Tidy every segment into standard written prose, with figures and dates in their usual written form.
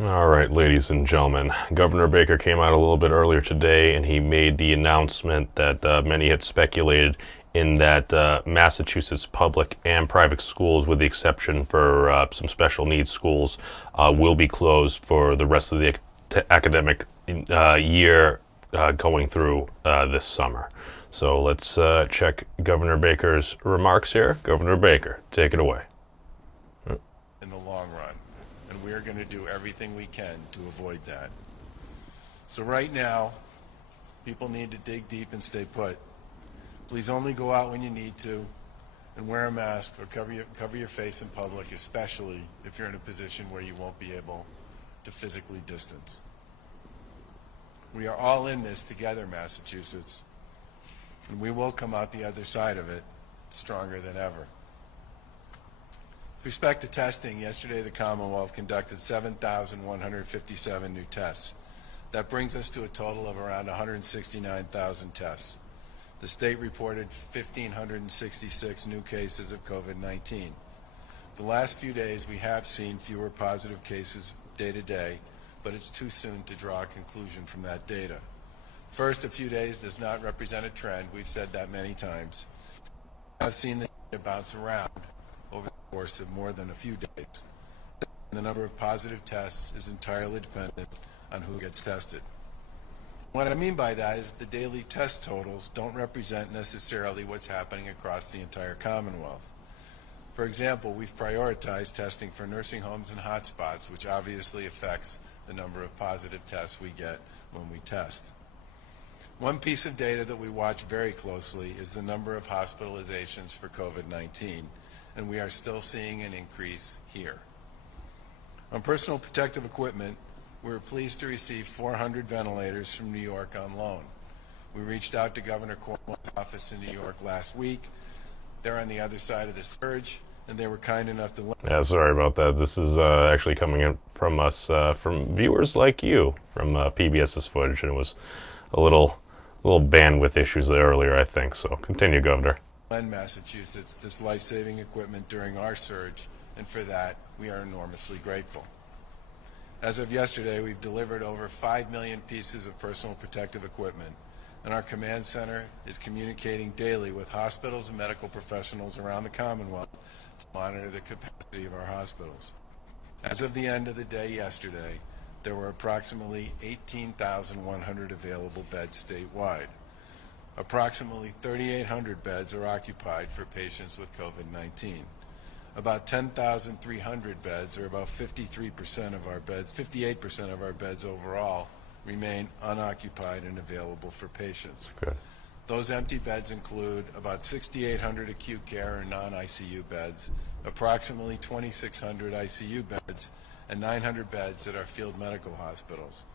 All right, ladies and gentlemen. Governor Baker came out a little bit earlier today and he made the announcement that many had speculated in that Massachusetts public and private schools, with the exception for some special needs schools, will be closed for the rest of the academic year going through this summer. So let's check Governor Baker's remarks here. Governor Baker, take it away. In the long run, and we are going to do everything we can to avoid that. So right now, people need to dig deep and stay put. Please only go out when you need to, and wear a mask or cover your face in public, especially if you're in a position where you won't be able to physically distance. We are all in this together, Massachusetts, and we will come out the other side of it stronger than ever. With respect to testing, yesterday the Commonwealth conducted 7,157 new tests. That brings us to a total of around 169,000 tests. The state reported 1,566 new cases of COVID-19. The last few days we have seen fewer positive cases day to day, but it's too soon to draw a conclusion from that data. First, a few days does not represent a trend. We've said that many times. I've seen the data bounce around over the course of more than a few days. The number of positive tests is entirely dependent on who gets tested. What I mean by that is the daily test totals don't represent necessarily what's happening across the entire Commonwealth. For example, we've prioritized testing for nursing homes and hotspots, which obviously affects the number of positive tests we get when we test. One piece of data that we watch very closely is the number of hospitalizations for COVID-19, and we are still seeing an increase here. On personal protective equipment, we were pleased to receive 400 ventilators from New York on loan. We reached out to Governor Cuomo's office in New York last week. They're on the other side of the surge, and they were kind enough to... Yeah, sorry about that. This is actually coming in from us, from viewers like you, from PBS's footage, and it was a little bandwidth issues there earlier, I think. So continue, Governor. ...lend Massachusetts this life-saving equipment during our surge, and for that, we are enormously grateful. As of yesterday, we've delivered over 5 million pieces of personal protective equipment, and our command center is communicating daily with hospitals and medical professionals around the Commonwealth to monitor the capacity of our hospitals. As of the end of the day yesterday, there were approximately 18,100 available beds statewide. Approximately 3,800 beds are occupied for patients with COVID-19. About 10,300 beds, or about 53% of our beds, 58% of our beds overall, remain unoccupied and available for patients. Good. Those empty beds include about 6,800 acute care or non-ICU beds, approximately 2,600 ICU beds, and 900 beds at our field medical hospitals,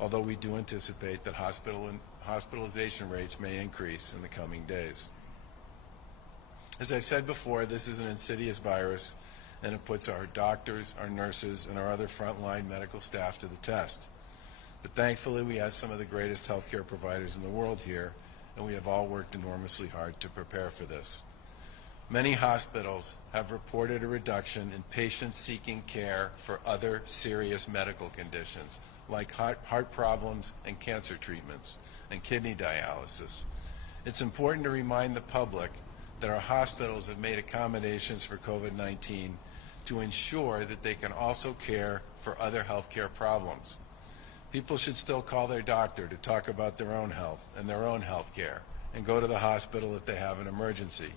although we do anticipate that hospitalization rates may increase in the coming days. As I've said before, this is an insidious virus, and it puts our doctors, our nurses, and our other frontline medical staff to the test. But thankfully, we have some of the greatest healthcare providers in the world here, and we have all worked enormously hard to prepare for this. Many hospitals have reported a reduction in patients seeking care for other serious medical conditions, like heart problems and cancer treatments, and kidney dialysis. It's important to remind the public that our hospitals have made accommodations for COVID-19 to ensure that they can also care for other healthcare problems. People should still call their doctor to talk about their own health and their own health care, and go to the hospital if they have an emergency.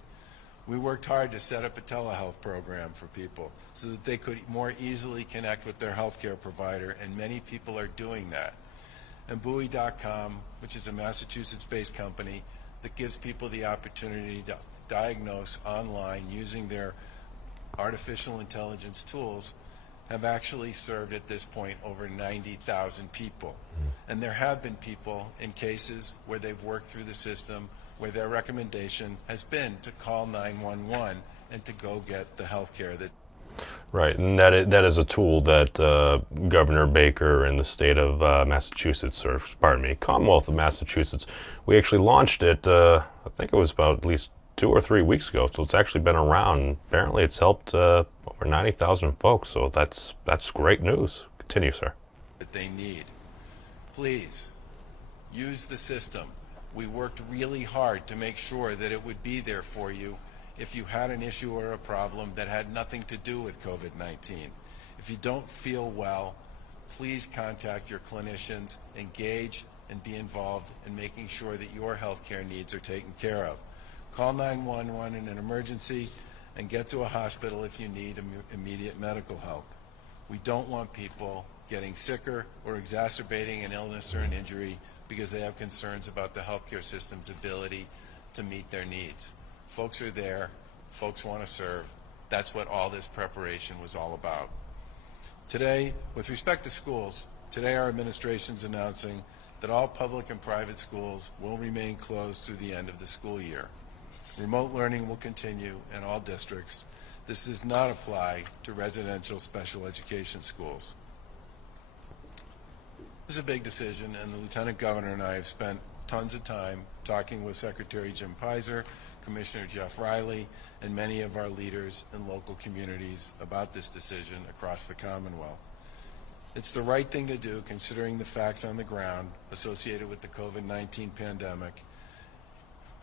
We worked hard to set up a telehealth program for people so that they could more easily connect with their healthcare provider, and many people are doing that. And Buoy.com, which is a Massachusetts-based company that gives people the opportunity to diagnose online using their artificial intelligence tools, have actually served at this point over 90,000 people. And there have been people in cases where they've worked through the system where their recommendation has been to call 911 and to go get the health care that... Right, and that is a tool that Governor Baker and the state of Massachusetts, or pardon me, Commonwealth of Massachusetts, we actually launched it, I think it was about at least 2 or 3 weeks ago, so it's actually been around. Apparently it's helped over 90,000 folks, so that's great news. Continue, sir. that they need. Please, use the system. We worked really hard to make sure that it would be there for you if you had an issue or a problem that had nothing to do with COVID-19. If you don't feel well, please contact your clinicians, engage, and be involved in making sure that your healthcare needs are taken care of. Call 911 in an emergency and get to a hospital if you need immediate medical help. We don't want people getting sicker or exacerbating an illness or an injury because they have concerns about the healthcare system's ability to meet their needs. Folks are there. Folks want to serve. That's what all this preparation was all about. Today, with respect to schools, today our administration is announcing that all public and private schools will remain closed through the end of the school year. Remote learning will continue in all districts. This does not apply to residential special education schools. This is a big decision, and the Lieutenant Governor and I have spent tons of time talking with Secretary Jim Pizer, Commissioner Jeff Riley, and many of our leaders in local communities about this decision across the Commonwealth. It's the right thing to do considering the facts on the ground associated with the COVID-19 pandemic.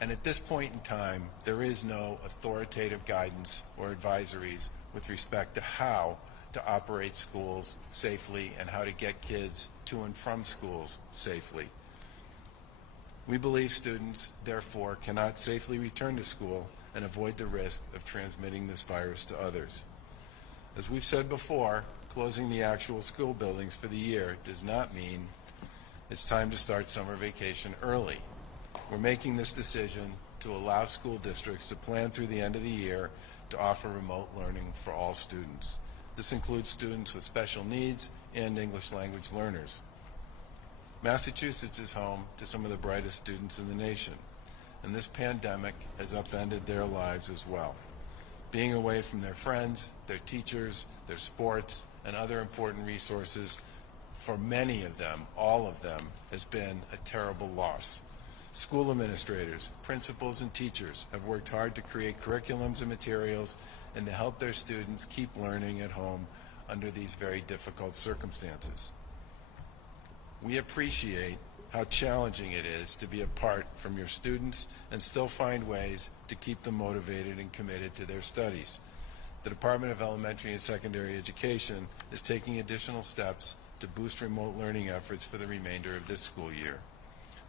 And at this point in time, there is no authoritative guidance or advisories with respect to how to operate schools safely and how to get kids to and from schools safely. We believe students, therefore, cannot safely return to school and avoid the risk of transmitting this virus to others. As we've said before, closing the actual school buildings for the year does not mean it's time to start summer vacation early. We're making this decision to allow school districts to plan through the end of the year to offer remote learning for all students. This includes students with special needs and English language learners. Massachusetts is home to some of the brightest students in the nation, and this pandemic has upended their lives as well. Being away from their friends, their teachers, their sports, and other important resources, for many of them, all of them, has been a terrible loss. School administrators, principals, and teachers have worked hard to create curriculums and materials and to help their students keep learning at home under these very difficult circumstances. We appreciate how challenging it is to be apart from your students and still find ways to keep them motivated and committed to their studies. The Department of Elementary and Secondary Education is taking additional steps to boost remote learning efforts for the remainder of this school year.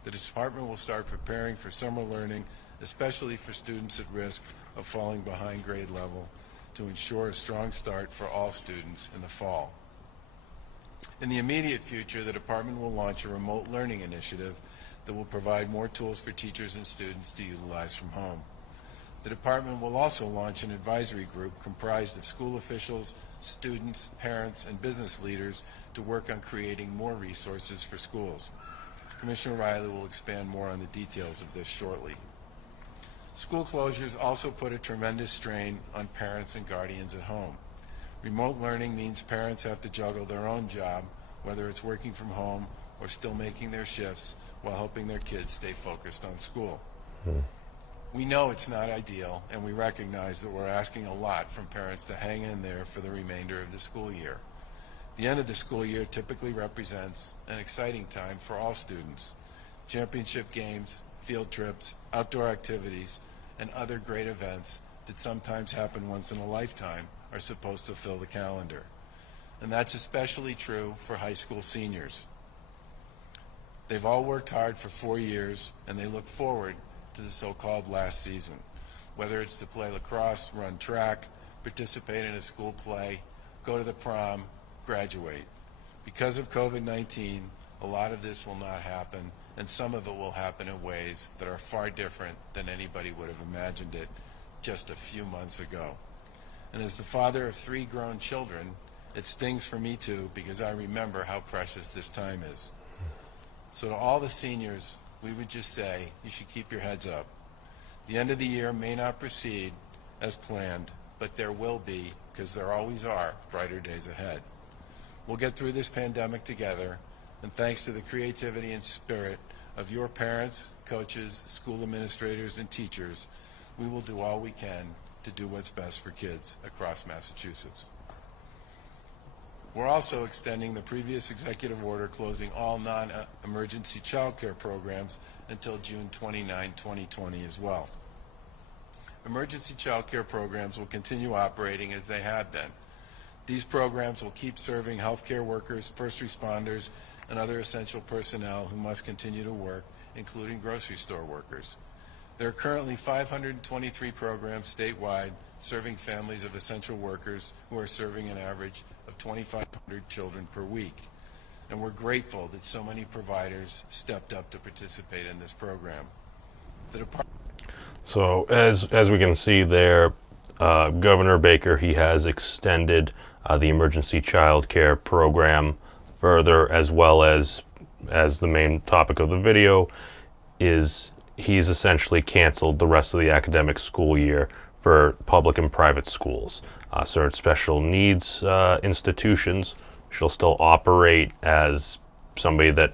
The department will start preparing for summer learning, especially for students at risk of falling behind grade level, to ensure a strong start for all students in the fall. In the immediate future, the department will launch a remote learning initiative that will provide more tools for teachers and students to utilize from home. The department will also launch an advisory group comprised of school officials, students, parents, and business leaders to work on creating more resources for schools. Commissioner Riley will expand more on the details of this shortly. School closures also put a tremendous strain on parents and guardians at home. Remote learning means parents have to juggle their own job, whether it's working from home or still making their shifts while helping their kids stay focused on school. We know it's not ideal, and we recognize that we're asking a lot from parents to hang in there for the remainder of the school year. The end of the school year typically represents an exciting time for all students. Championship games, field trips, outdoor activities, and other great events that sometimes happen once in a lifetime are supposed to fill the calendar. And that's especially true for high school seniors. They've all worked hard for 4 years, and they look forward to the so-called last season, whether it's to play lacrosse, run track, participate in a school play, go to the prom, graduate. Because of COVID-19, a lot of this will not happen, and some of it will happen in ways that are far different than anybody would have imagined it just a few months ago. And as the father of 3 grown children, it stings for me too, because I remember how precious this time is. So to all the seniors, we would just say you should keep your heads up. The end of the year may not proceed as planned, but there will be, because there always are, brighter days ahead. We'll get through this pandemic together, and thanks to the creativity and spirit of your parents, coaches, school administrators, and teachers, we will do all we can to do what's best for kids across Massachusetts. We're also extending the previous executive order closing all non-emergency child care programs until June 29, 2020 as well. Emergency child care programs will continue operating as they have been. These programs will keep serving healthcare workers, first responders, and other essential personnel who must continue to work, including grocery store workers. There are currently 523 programs statewide serving families of essential workers who are serving an average of 2,500 children per week. And we're grateful that so many providers stepped up to participate in this program. The Department So as we can see there, Governor Baker, he has extended the emergency child care program further, as well as the main topic of the video is he's essentially canceled the rest of the academic school year for public and private schools. Certain special needs institutions shall still operate as somebody that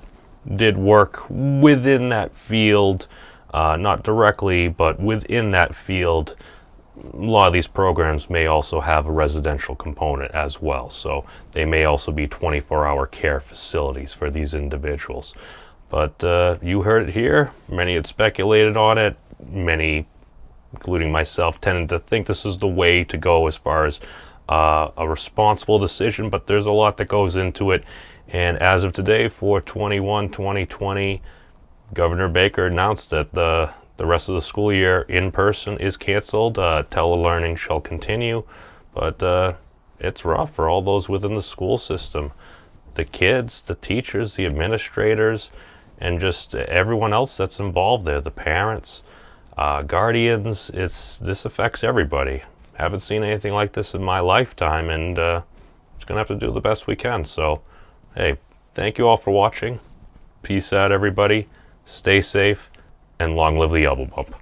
did work within that field, not directly, but within that field. A lot of these programs may also have a residential component as well, so they may also be 24-hour care facilities for these individuals. But you heard it here. Many had speculated on it. Many, including myself, tended to think this is the way to go as far as a responsible decision, but there's a lot that goes into it. And as of today, for 2020, Governor Baker announced that the rest of the school year in person is canceled. Telelearning shall continue, but it's rough for all those within the school system. The kids, the teachers, the administrators, and just everyone else that's involved there, the parents, guardians. This affects everybody. Haven't seen anything like this in my lifetime, and just gonna have to do the best we can. So, hey, thank you all for watching. Peace out, everybody. Stay safe, and long live the elbow bump.